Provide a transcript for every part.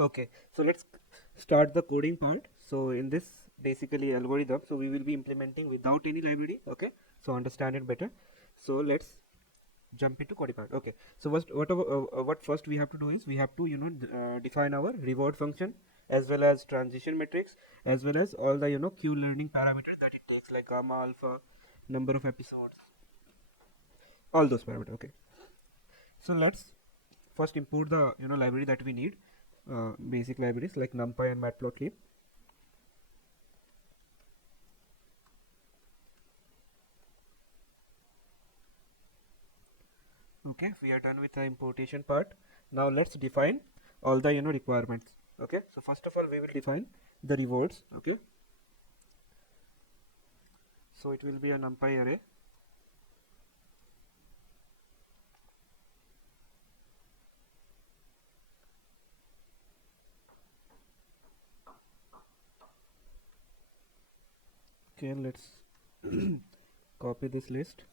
Okay, so let's start the coding part. So in this basically algorithm, so we will be implementing without any library. Okay, so understand it better. So let's jump into coding part. Okay, so what first we have to do is we have to define our reward function as well as transition metrics as well as all the q learning parameters that it takes, like gamma, alpha, number of episodes, all those parameters. Okay, so let's first import the library that we need, basic libraries like numpy and matplotlib. Okay, we are done with the importation part. Now let's define all the requirements. Okay, so first of all we will define the rewards. Okay, so it will be a numpy array. Okay, let's copy this list.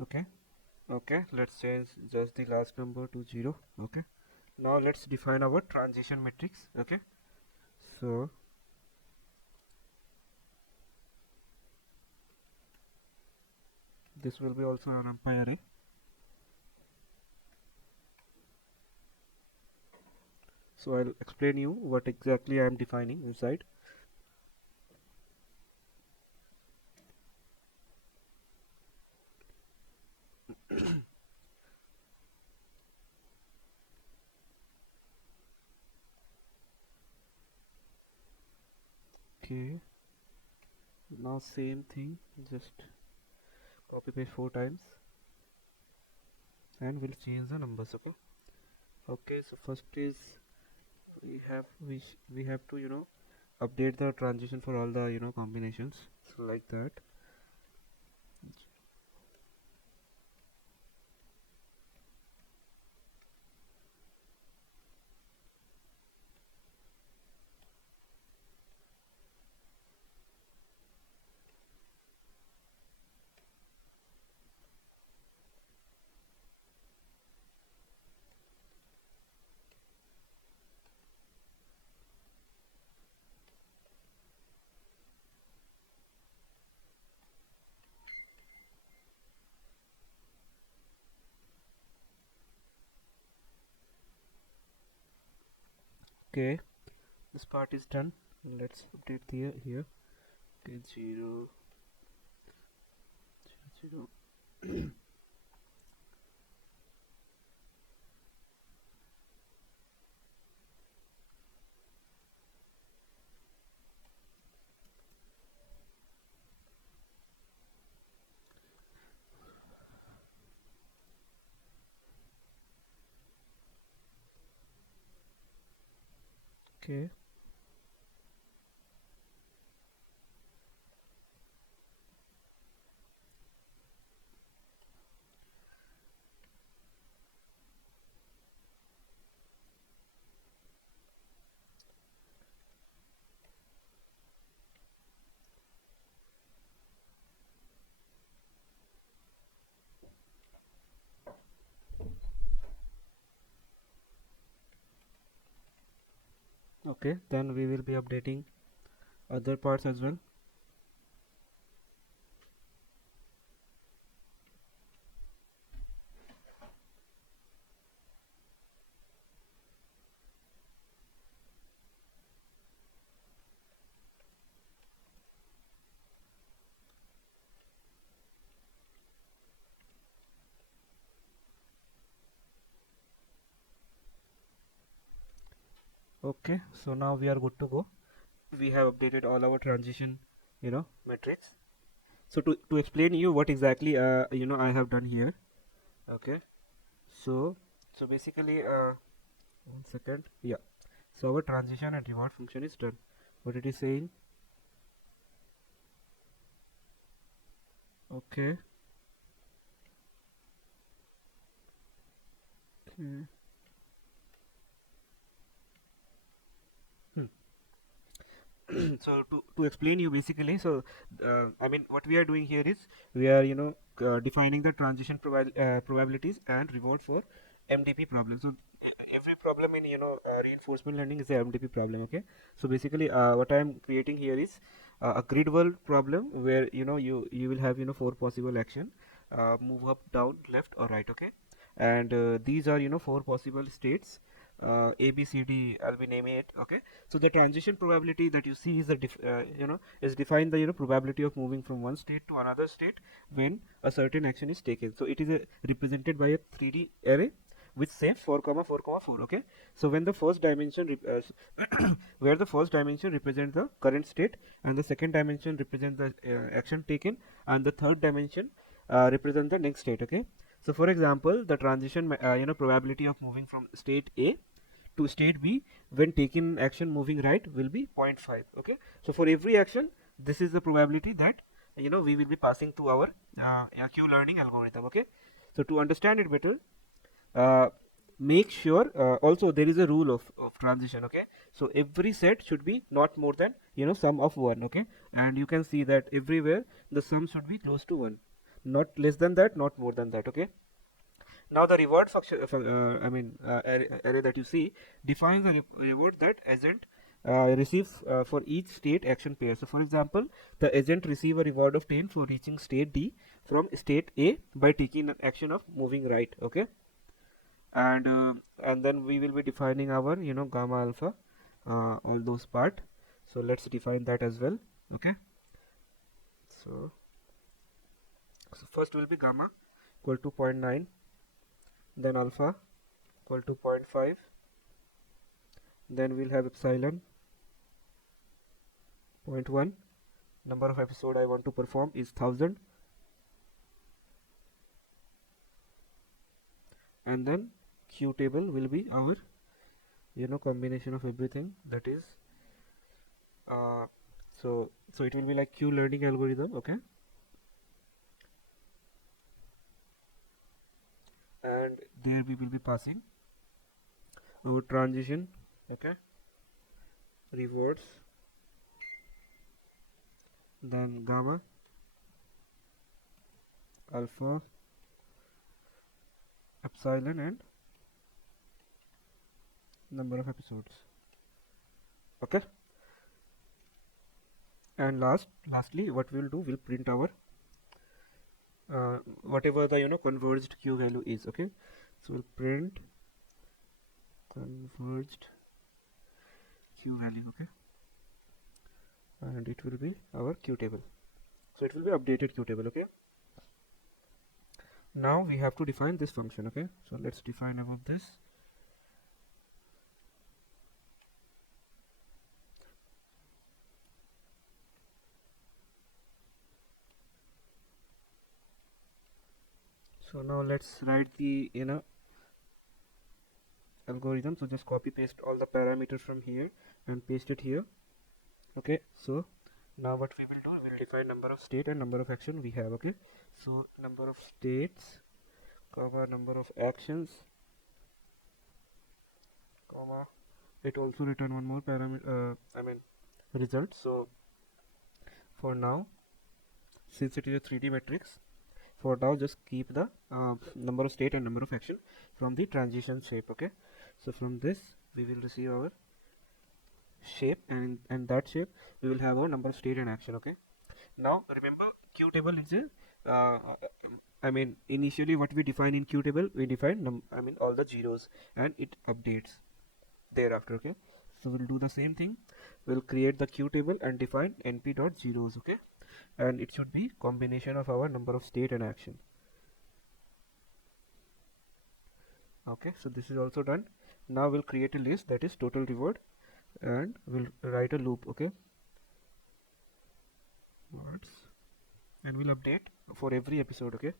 Okay, okay, let's change just the last number to 0. Okay, now let's define our transition matrix. Okay, so this will be also a numpy array. So I'll explain you what exactly I am defining inside. Okay, now same thing, just copy paste 4 times and we'll change the numbers. Okay, okay, so first is we have to update the transition for all the combinations, so like that. Okay, this part is done. Let's update here. Okay, 0 0 okay, okay, then we will be updating other parts as well. Okay, so now we are good to go. We have updated all our transition metrics. So to explain you what exactly I have done here. Okay, so basically, 1 second, yeah, so our transition and reward function is done. What it is saying? Okay, okay. So to explain you basically, so I mean what we are doing here is we are defining the transition probabilities and reward for MDP problem. So every problem in reinforcement learning is a MDP problem. Okay, so basically what I am creating here is a grid world problem where you will have four possible action, move up, down, left, or right. Okay, and these are four possible states. A, B, C, D. I'll be naming it. Okay, so the transition probability that you see is the is defined the probability of moving from one state to another state when a certain action is taken. So it is represented by a 3D array with say 4 comma 4 comma 4. Okay, so when the first dimension where the first dimension represents the current state, and the second dimension represents the action taken, and the third dimension represent the next state. Okay, so for example, the transition probability of moving from state A to state B when taking action moving right will be 0.5. Okay, so for every action, this is the probability that we will be passing to our Q learning algorithm. Okay, so to understand it better, uh, make sure also there is a rule of transition. Okay, so every set should be not more than sum of 1. Okay, and you can see that everywhere the sum should be close to 1, not less than that, not more than that. Okay, now the reward function array that you see defines the reward that agent receives for each state action pair. So for example, the agent receive a reward of 10 for reaching state D from state A by taking an action of moving right. Okay, and then we will be defining our gamma alpha, all those part. So let's define that as well. Okay, so first will be gamma equal to 0.9, then alpha equal to 0.5, then we'll have epsilon 0.1. Number of episode I want to perform is 1000, and then Q table will be our combination of everything, that is so it will be like Q learning algorithm. Okay, and there we will be passing our transition. Okay, rewards, then gamma, alpha, epsilon, and number of episodes. Okay, and lastly what we will do, we'll print our whatever the converged Q value is. Okay, so we'll print converged Q value. Okay, and it will be our Q table, so it will be updated Q table. Okay, now we have to define this function. Okay, so let's define about this. So now let's write the algorithm. So just copy paste all the parameters from here and paste it here. Okay, so now what we will do, we will define number of state and number of action we have. Okay, so number of states comma number of actions comma, it also return one more parameter, result. So for now, since it is a 3D matrix, for now just keep the number of state and number of action from the transition shape. Okay, so from this we will receive our shape, and that shape we will have our number of state and action. Okay, now remember Q table is a initially what we define in Q table, we define all the zeros, and it updates thereafter. Okay, so we'll do the same thing, we'll create the Q table and define np dot zeros. Okay, and it should be combination of our number of state and action. Okay, so this is also done. Now we'll create a list, that is total reward, and we'll write a loop. Okay, words, and we'll update for every episode. Okay,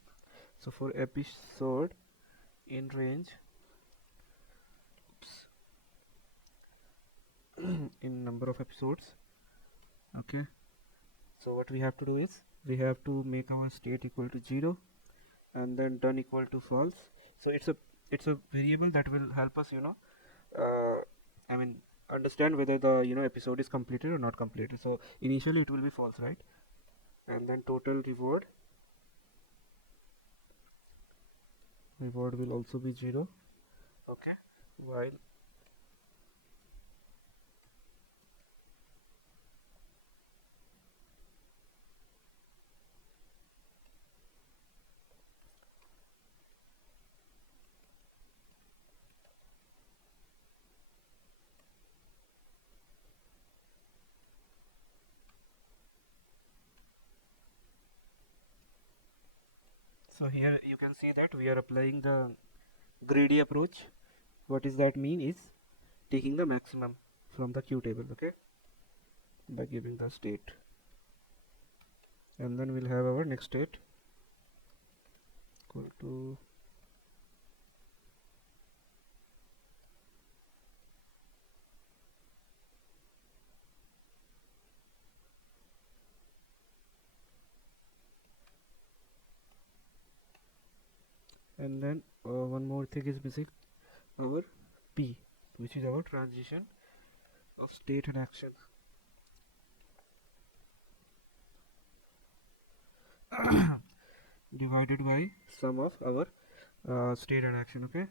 so for episode in range in number of episodes. Okay, so what we have to do is we have to make our state equal to 0 and then done equal to false. So it's a variable that will help us understand whether the episode is completed or not completed. So initially it will be false, right? And then total reward will also be 0, Okay, while so here you can see that we are applying the greedy approach. What does that mean is taking the maximum from the Q table, okay, by giving the state, and then we'll have our next state equal to and then one more thing is missing, our P, which is our transition of state and action. Divided by sum of our state and action, okay.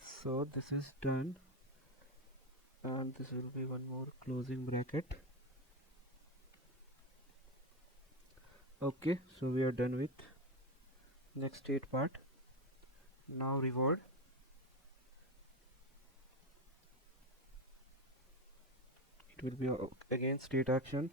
So this is done, and this will be one more closing bracket. Okay, so we are done with next state part. Now reward. It will be again state action.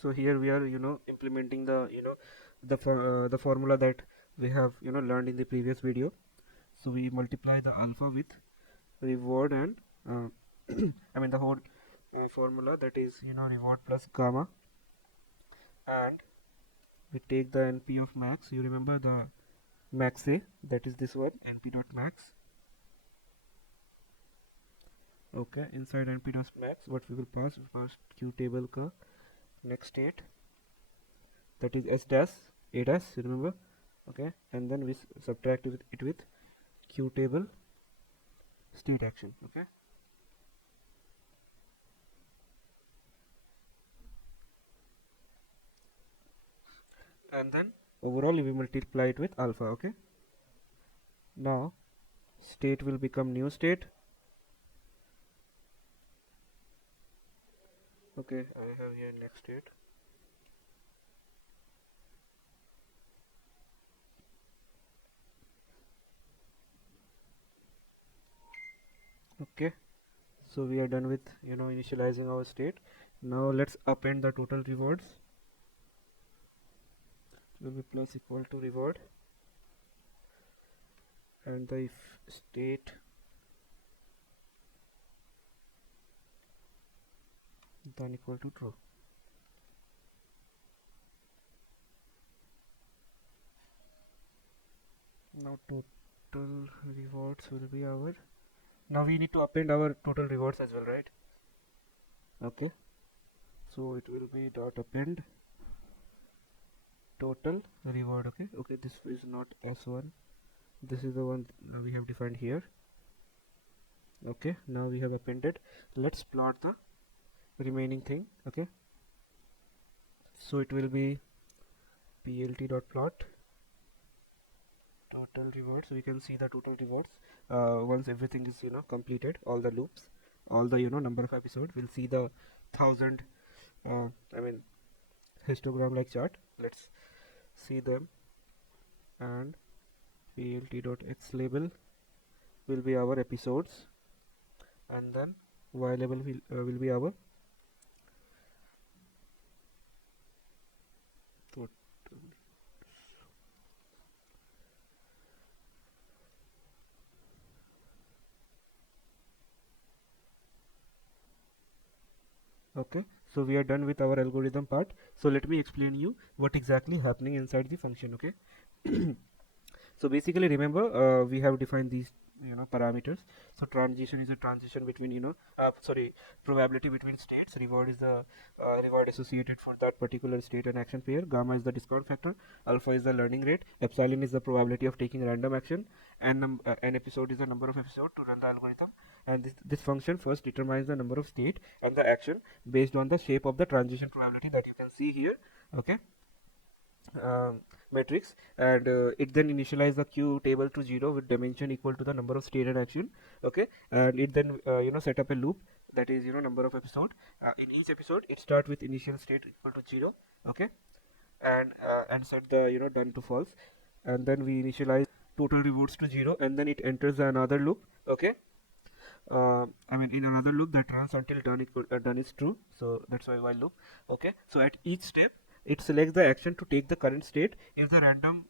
So here we are implementing the formula that we have learned in the previous video. So we multiply the alpha with reward and I mean the whole formula, that is reward plus gamma, and we take the NP of max. You remember the max A, that is this one, NP dot max. Okay, inside NP dot max what we will pass Q table ka next state, that is S dash A dash, you remember. Okay, and then we subtract it with Q table state action. Okay, and then overall we multiply it with alpha. Okay, now state will become new state. Okay, I have here next state. Okay, so we are done with initializing our state. Now let's append the total rewards. It will be plus equal to reward, and the if state then equal to true. Now total rewards will be our, now we need to append our total rewards as well, right? Okay, so it will be dot append total reward. Okay, this is not S1, this is the one we have defined here. Okay, now we have appended. Let's plot the remaining thing. Okay, so it will be plt dot plot total rewards. We can see the total rewards once everything is completed, all the loops, all the number of episodes. We'll see the 1000 I mean histogram like chart. Let's see them, and plt.x label will be our episodes, and then y label will be our total. Okay, so we are done with our algorithm part. So let me explain you what exactly happening inside the function. Okay, so basically remember we have defined these parameters. So transition is a transition between probability between states. Reward is the reward associated for that particular state and action pair. Gamma is the discount factor. Alpha is the learning rate. Epsilon is the probability of taking random action. And an episode is the number of episodes to run the algorithm. And this function first determines the number of state and the action based on the shape of the transition probability that you can see here. Okay. Matrix, and it then initialize the queue table to 0 with dimension equal to the number of state and action. Okay, and it then set up a loop that is number of episode. In each episode it start with initial state equal to 0. Okay, and set the done to false, and then we initialize total rewards to 0, and then it enters another loop. Okay, in another loop that runs until done is true. So that's why while loop. Okay, so at each step it selects the action to take the current state if the random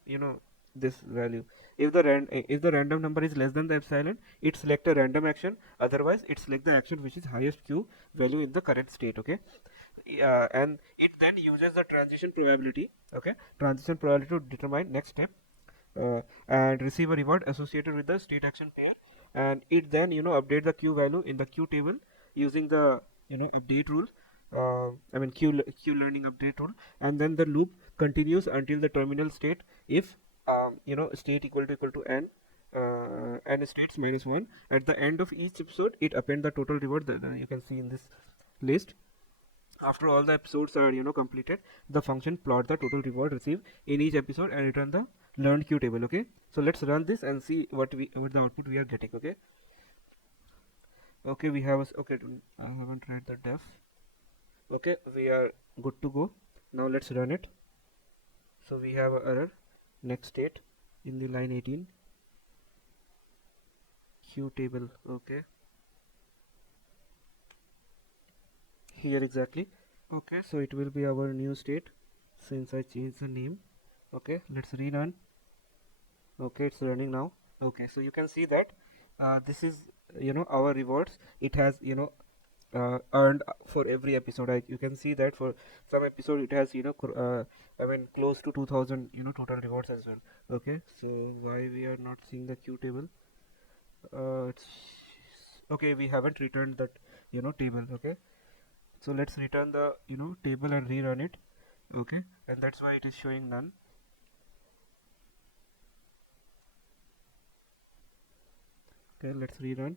this value, if the random number is less than the epsilon, it select a random action. Otherwise it select the action which is highest q value in the current state. Okay, and it then uses the transition probability. Okay, transition probability to determine next step, and receive a reward associated with the state action pair, and it then update the q value in the q table using the update rule, q learning update rule, and then the loop continues until the terminal state if state equal to n, n states minus 1. At the end of each episode it append the total reward that you can see in this list. After all the episodes are completed, the function plot the total reward received in each episode and return the learned q table. Okay, so let's run this and see what the output we are getting. Okay, we have I haven't read the def. Okay, we are good to go. Now let's run it. So we have an error, next state in the line 18, q table. Okay, here exactly. Okay, so it will be our new state since I changed the name. Okay, let's rerun. Okay, it's running now. Okay, so you can see that this is our rewards. It has earned for every episode. You can see that for some episode it has close to 2000 total rewards as well. Okay, so why we are not seeing the q table? It's okay, we haven't returned that table. Okay, so let's return the table and rerun it. Okay, and that's why it is showing none. Okay, let's rerun.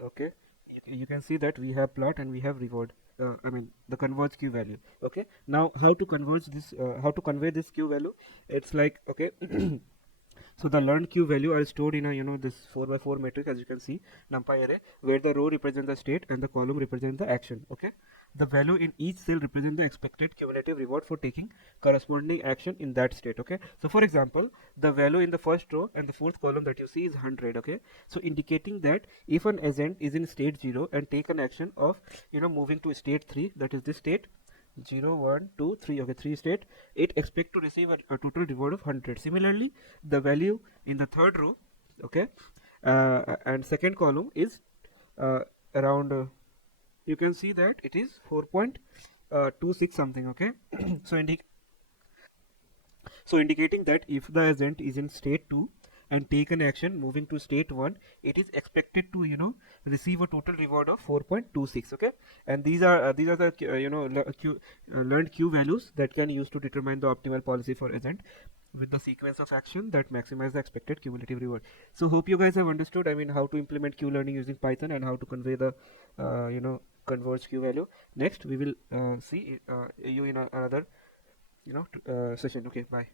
Okay, you can see that we have plot and we have reward, the converge q value. Okay, now how to converge this, how to convey this q value? It's like, okay, so the learned q value are stored in a this 4x4 matrix, as you can see, numpy array, where the row represents the state and the column represents the action. Okay, the value in each cell represent the expected cumulative reward for taking corresponding action in that state. Okay, so for example, the value in the first row and the fourth column that you see is 100. Okay, so indicating that if an agent is in state 0 and take an action of moving to state 3, that is this state 0 1 2 3. Okay, 3 state, it expect to receive a total reward of 100. Similarly, the value in the third row, okay, and second column is around you can see that it is 4.26 something. Okay, so indicating that if the agent is in state 2 and take an action moving to state 1, it is expected to receive a total reward of 4.26. Okay, and these are the learned q values that can use to determine the optimal policy for agent with the sequence of action that maximize the expected cumulative reward. So hope you guys have understood how to implement q learning using Python and how to convey the converge q value. Next we will see you in another session. Okay, bye.